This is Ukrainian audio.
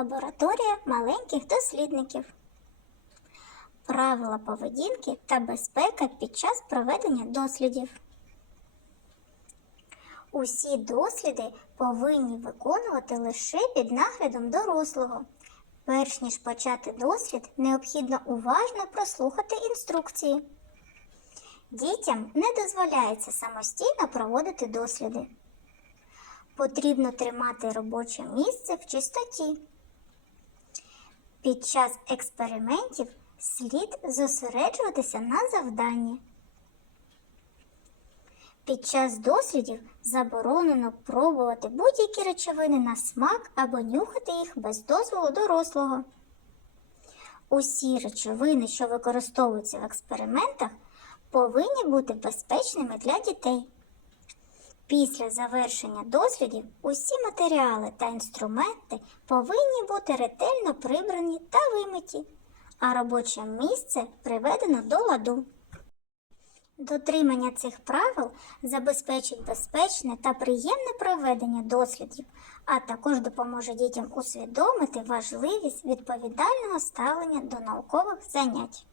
Лабораторія маленьких дослідників. Правила поведінки та безпека під час проведення дослідів. Усі досліди повинні виконувати лише під наглядом дорослого. Перш ніж почати дослід, необхідно уважно прослухати інструкції. Дітям не дозволяється самостійно проводити досліди. Потрібно тримати робоче місце в чистоті. Під час експериментів слід зосереджуватися на завданні. Під час дослідів заборонено пробувати будь-які речовини на смак або нюхати їх без дозволу дорослого. Усі речовини, що використовуються в експериментах, повинні бути безпечними для дітей. Після завершення дослідів усі матеріали та інструменти повинні бути ретельно прибрані та вимиті, а робоче місце приведено до ладу. Дотримання цих правил забезпечить безпечне та приємне проведення дослідів, а також допоможе дітям усвідомити важливість відповідального ставлення до наукових занять.